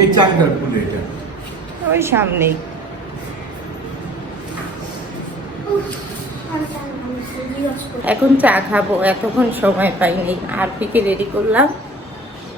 এই এটা। ওই সামনেই। এখন চা খাব, এতক্ষণ সময় পাইনি। আর পিকে রেডি করলাম,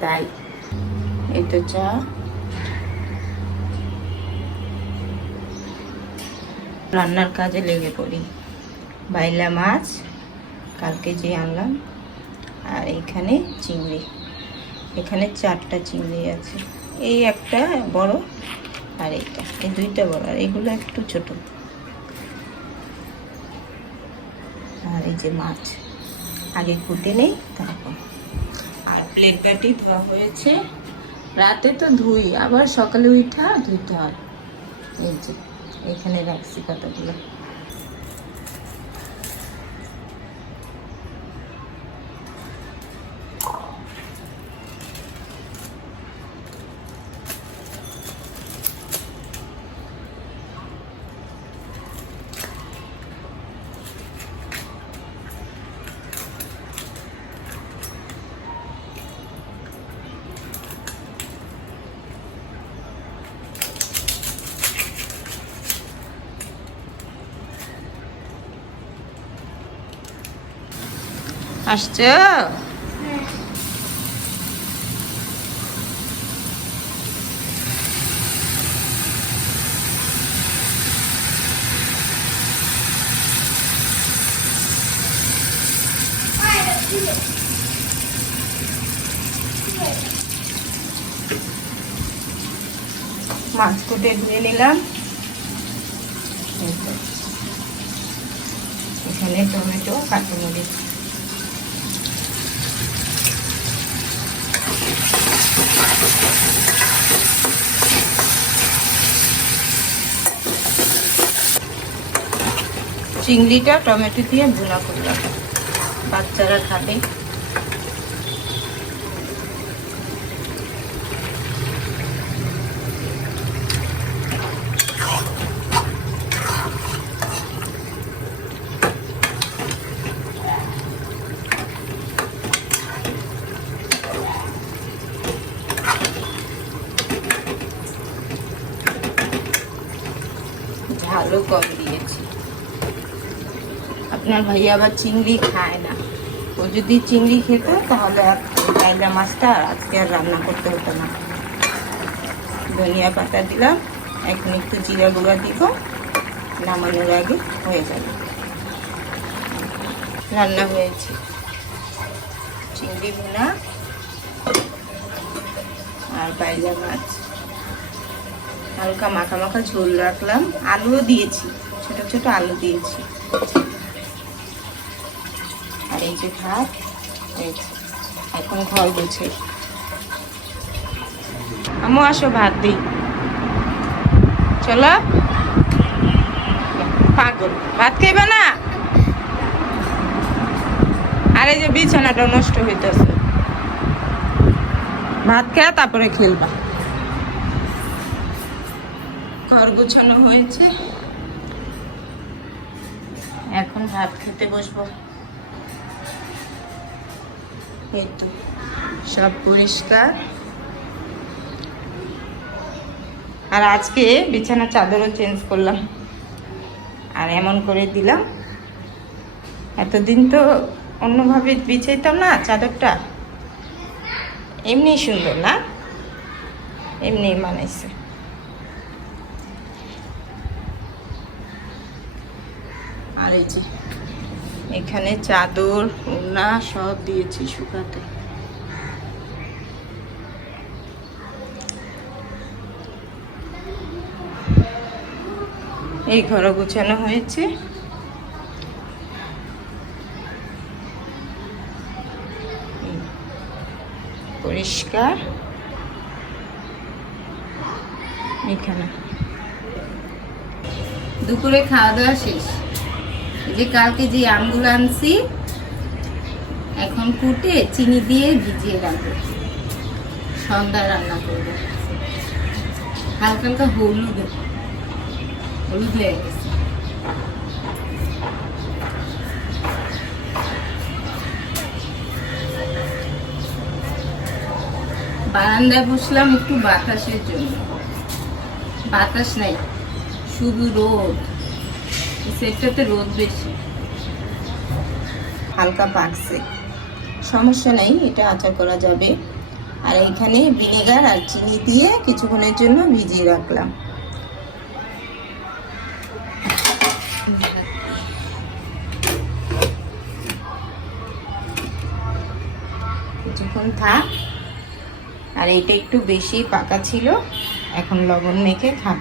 তাই। তো চা। রান্নার কাজে লেগে পড়ি। বাইলা মাছ, কালকে যে আনলাম, আর এইখানে চিংড়ি। এখানে চারটা চিংড়ি আছে। এই একটা বড় আর এইটা। এই দুইটা বড়, আর এগুলো একটু ছোট। আর এই যে মাছ, আগে কুটে নেই, তারপর। আর প্লেট বাটি ধোয়া হয়েছে। রাতে তো ধুই, আবার সকালে উঠা ধুইতে হয়। এই যে, এখানে রাখছি কতগুলো। আসছো? মাছ কুটে ধুয়ে নিলাম। এখানে টমেটো কাঁচামরিচ। চিংড়িটা টমেটো দিয়ে ভুনা করলাম। বাচ্চারা খাবে। আপনার ভাইয়া আবার চিংড়ি খায় না। ও যদি চিংড়ি খেত, তাহলে আর টাইলা মাছটা আজকে আর রান্না করতে হতো না। ধনিয়া পাতা দিলাম এখন একটু জিরা গুঁড়া দিব, নামানোর আগে হয়ে যাবে। রান্না হয়েছে। চিংড়ি ভুনা আর বাইলা মাছ। হালকা মাখা মাখা ঝোল রাখলাম। আলুও দিয়েছি, ছোট ছোট আলু দিয়েছি। আর এই যে ভাত এখন ঘর গুছে আমু আসো ভাত দিই। চলো। পাগল। ভাত খাইবে না? আর এই যে বিছানাটা নষ্ট হইতেছে। ভাত খেয়ে তারপরে খেলবা। ঘর গোছানো হয়েছে। এখন ভাত খেতে বসবো। এই তো, সব পরিষ্কার। আর আজকে বিছানা চাদরও চেঞ্জ করলাম। আর এমন করে দিলাম। এতদিন তো অন্যভাবে বিছাইতাম না চাদরটা। এমনি সুন্দর না? এমনি মানাইছে আর এই যে এখানে চাদর, ওড়না সব দিয়েছি শুকাতে। এই ঘর গুছানো হয়েছে। পরিষ্কার। এখানে। দুপুরে খাওয়া দাওয়া শেষ। যে কালকে যে আমগুলো আনছি, এখন কুটে চিনি দিয়ে ভিজিয়ে রাখব। সন্ধ্যা রান্না করব। হালকা হালকা হলুদ হলুদ হয়ে গেছে। বারান্দায় বসলাম একটু বাতাসের জন্য। বাতাস নাই, শুধু রোদ। এই সেটটাতে রোদ বেশি। হালকা পাকছে। সমস্যা নেই, এটা আচার করা যাবে। আর এখানে ভিনেগার আর চিনি দিয়ে কিছুক্ষণের জন্য ভিজিয়ে রাখলাম। কিছুক্ষণ থাক। আর এটা একটু বেশি পাকা ছিল, এখন লবণ মেখে খাব।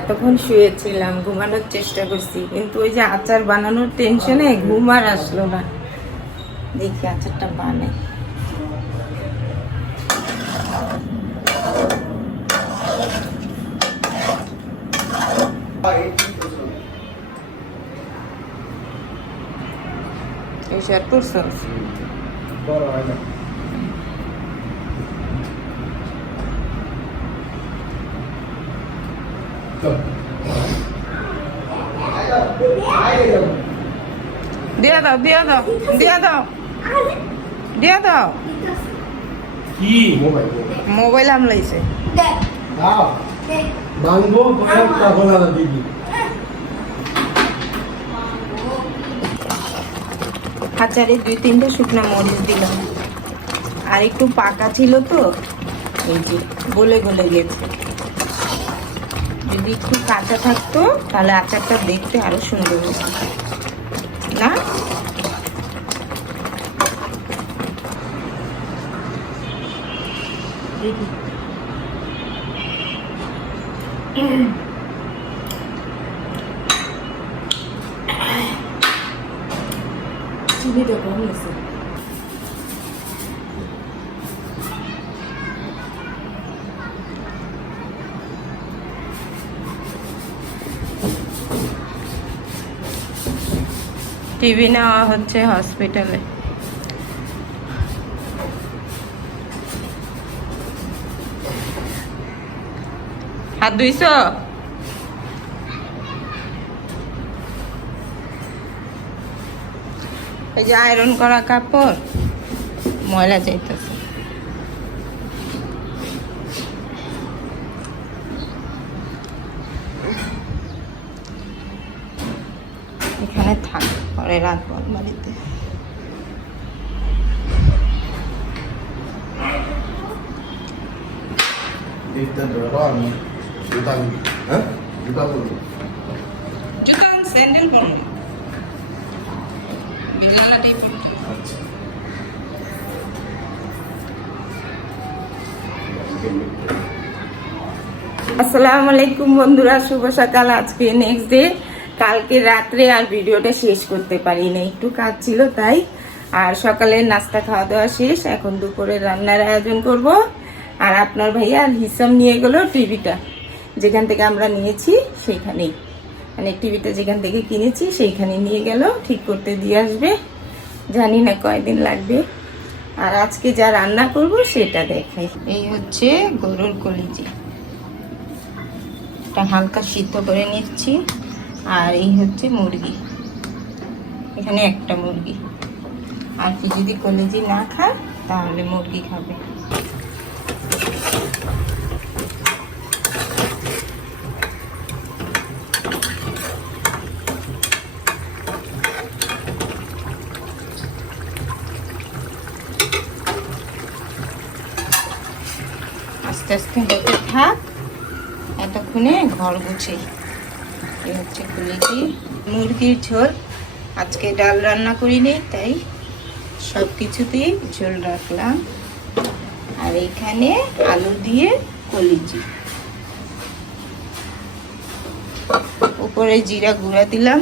এতক্ষণ শুয়েছিলাম, ঘুমানোর চেষ্টা করছি, কিন্তু ওই যে আচার বানানোর টেনশনে ঘুম আর আসলো না। দেখি আচারটা বানাই। এই শেরপুর সস বড় হয় না। দিয়া দাও দিয়া দাও দিয়া দাও। দিয়া দাও। কি? মোবাইল আমলাইছে। দাও। ভাঙবো পরে তখন আর দিবি। আচারে দুই তিনটা শুকনো মরিচ দিলাম। আর একটু পাকা ছিল তো এই যে গলে গলে গেছে। যদি একটু কাঁচা থাকতো তাহলে আচারটা দেখতে আরও সুন্দর হতো। না? হয়েছে টিভি নেওয়া হচ্ছে হসপিটালে হাত ধুইছ? এই যে আয়রন করা কাপড়, ময়লা যাইতেছে। এখানে থাক। পরে রাখব বাড়িতে। জুতা হ্যাঁ? স্যান্ডেল পরলি বিড়ালাটাই আচ্ছা। আসসালামু আলাইকুম বন্ধুরা শুভ সকাল আজকে নেক্সট ডে কালকে রাত্রে আর ভিডিওটা শেষ করতে পারি না একটু কাজ ছিল তাই। আর সকালে নাস্তা খাওয়া দাওয়া শেষ। এখন দুপুরে রান্নার আয়োজন করব। আর আপনার ভাইয়া আর হিসাব নিয়ে গেল টিভিটা। যেখান থেকে আমরা নিয়েছি, সেইখানেই। মানে টিভিটা যেখান থেকে কিনেছি, সেইখানে নিয়ে গেল। ঠিক করতে দিয়ে আসবে। জানি না কয়দিন লাগবে। আর আজকে যা রান্না করব, সেটা দেখাই এই হচ্ছে গরুর কলিজি। এটা হালকা সিদ্ধ করে নিচ্ছি। আর এই হচ্ছে মুরগি। এখানে একটা মুরগি। আর কি যদি কলেজি না খায়, তাহলে মুরগি খাবে। আস্তে আস্তে হতে থাক। এতক্ষণে ঘর গুছাই হচ্ছে কুলেজি মুরগির ঝোল। আজকে ডাল রান্না করিনি, তাই সব কিছুতেই ঝোল রাখলাম। আর এখানে আলু দিয়ে কলিজি। উপরে জিরা গুঁড়া দিলাম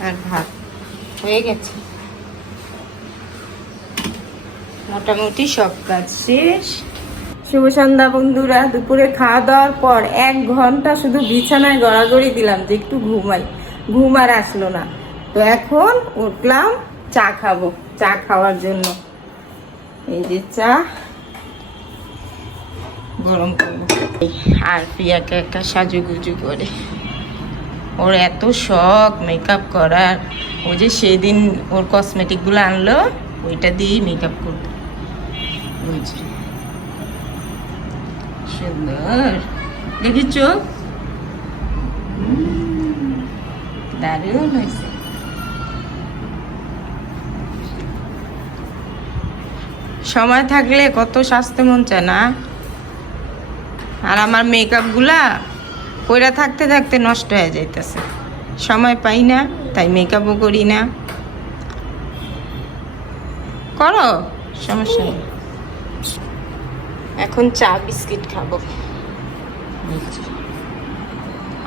আর ভাত। হয়ে গেছে। মোটামুটি সব কাজ শেষ। শুভ সন্ধ্যা বন্ধুরা, দুপুরে খাওয়া দাওয়ার পর এক ঘণ্টা শুধু বিছানায় গড়াগড়ি দিলাম যে একটু ঘুমাই। ঘুম আর আসলো না। তো এখন উঠলাম, চা খাব, চা খাওয়ার জন্য। এই যে চা, গরম করব। আর প্রিয়াকে একটা সাজুগুজু করে। ওর এত শখ মেকআপ করার। ও যে সেদিন ওর কসমেটিকগুলো আনলো, ওইটা দিয়েই মেকআপ ওই যে। সুন্দর চোখ দারুণ হয়েছে। সময় থাকলে কত স্বাস্থ্য মন চায় না? আর আমার মেকআপগুলা কইরা থাকতে থাকতে নষ্ট হয়ে যাইতেছে। সময় পাই না, তাই মেকআপও করি না। করো, সমস্যা নেই। এখন চা বিস্কিট খাব।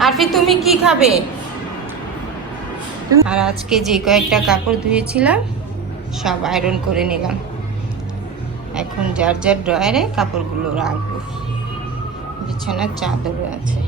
আরফি তুমি কি খাবে? আর আজকে যে কয়েকটা কাপড় ধুয়েছিলাম সব আয়রন করে নিলাম। এখন যার যার ড্রয়ারে কাপড়গুলো রাখব। বিছানার চাদরও আছে।